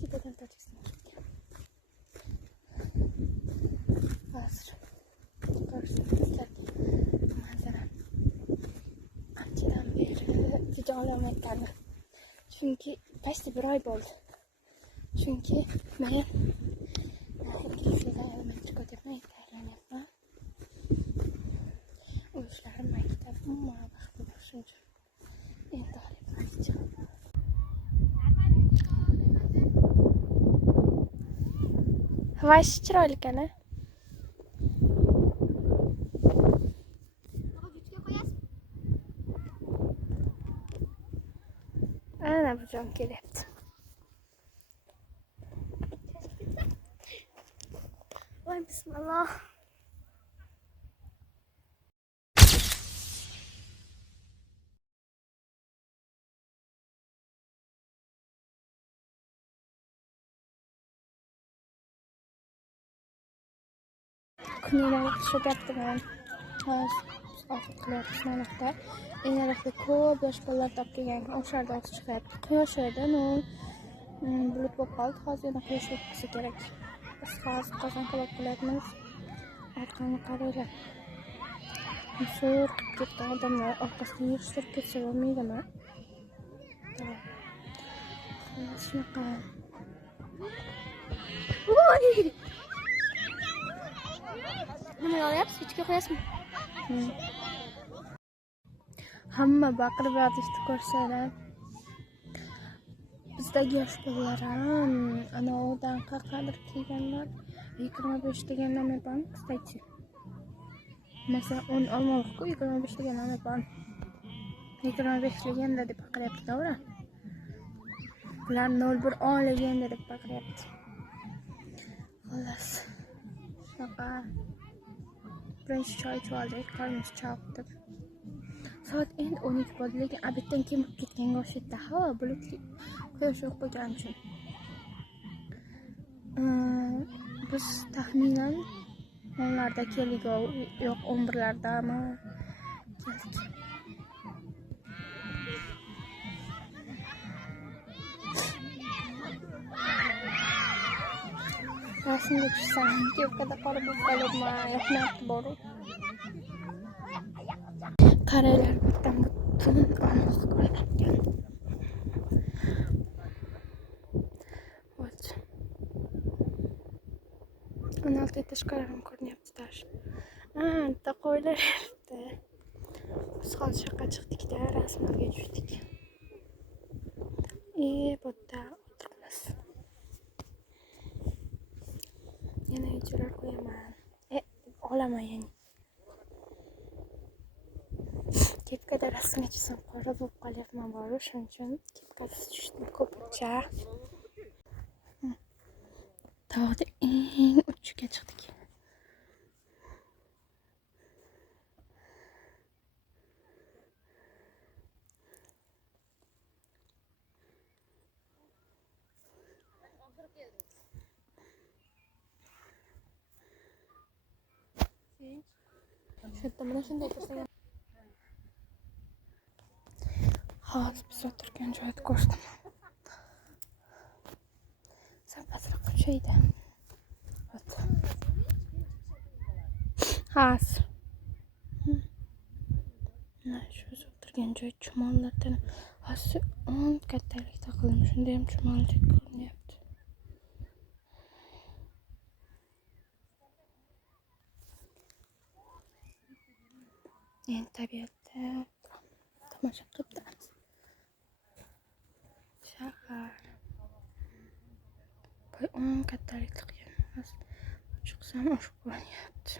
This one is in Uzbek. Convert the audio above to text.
Judadan Tojikiston. Hozir ko'rsatgan manzara anchadan beri juda olomayotgandi. Chunki pasti bir oy bo'ldi. Chunki men inglizda elementary ko'tarmay tayyorlanyapman. U ishlarim maktab vaqti boshuncha. Endi olyapman. Vash chiroyli ekan. Ana bu jon kelyapti. Voy bismillah. Kunlar chiqyapti men. Hozir sinoqda enaraqda ko'p yosh bolalar topgan. O'sharda o'tib chiqyapti. Quyosh edi, bulut bo'lib qoldi. Hozir yana quyosh bo'lsa kerak. Biz hozir qozon qilib qo'yamiz. Orqani qaranglar. Sho'r ketgan odamlar orqasidan yurishtirib ketsa bo'lmaydimi? Shunaqa. Voy! Nima olyapsiz? Ichga qo'yasizmi? Hamma baqirib yotishdi ko'rsalar. Bizdagi yosh bolalar ham anodan qaqadir kelganlar 25 degan nomer bor. Kстати. Mesela 10 olmoqku 25 degan nomer bor. 25 legenda deb baqiryapti, to'g'ri? Ular 01 10 legenda deb baqiryapti. Xolos. Shunaqa. Birinchi choy ichib oldik, qornimiz chaqdi. Soat endi 12 bo'ldi, lekin obeddan keyin ketganga o'xshaydi. Havo bulutli, quyosh yo'q bo'lgani uchun. Biz taxminan onlarda keldik, yo'q 11lardami keldik. Rasmga tushsam, kepkada qora bo'lib qolibman, yoqmayapti boru. Qaranglar, butun olmos ko'rinayotgan. Вот. 16 etaşlar ham ko'rinyapti tash. Bitta qo'ylar yuribdi. Biz hozir shaqqa chiqdik-da, rasmlarga tushdik. Bu yerda o'tiramiz. Yana videolar qo'yaman. Olaman yani. Kepkada rasmga tushsam qora bo'lib qolyapman boru, shuning uchun kepkasiz tushdim ko'pincha. Tog'da eng uchiga chiqdik. Şurada mana shunday tursa. Hozir biz o'tirgan joyda ko'rdim. Sapasroq kuchaydi. Hozir. Shu o'tirgan joy chumollardan hozir 10 kattalikda qildim. Shunda ham chumoldek ko'rinyapti. Endi tabiatda tomosha qilib shahar. Bu 10 kattalikda qilgan. Chiqsam o'sha ko'rinyapti.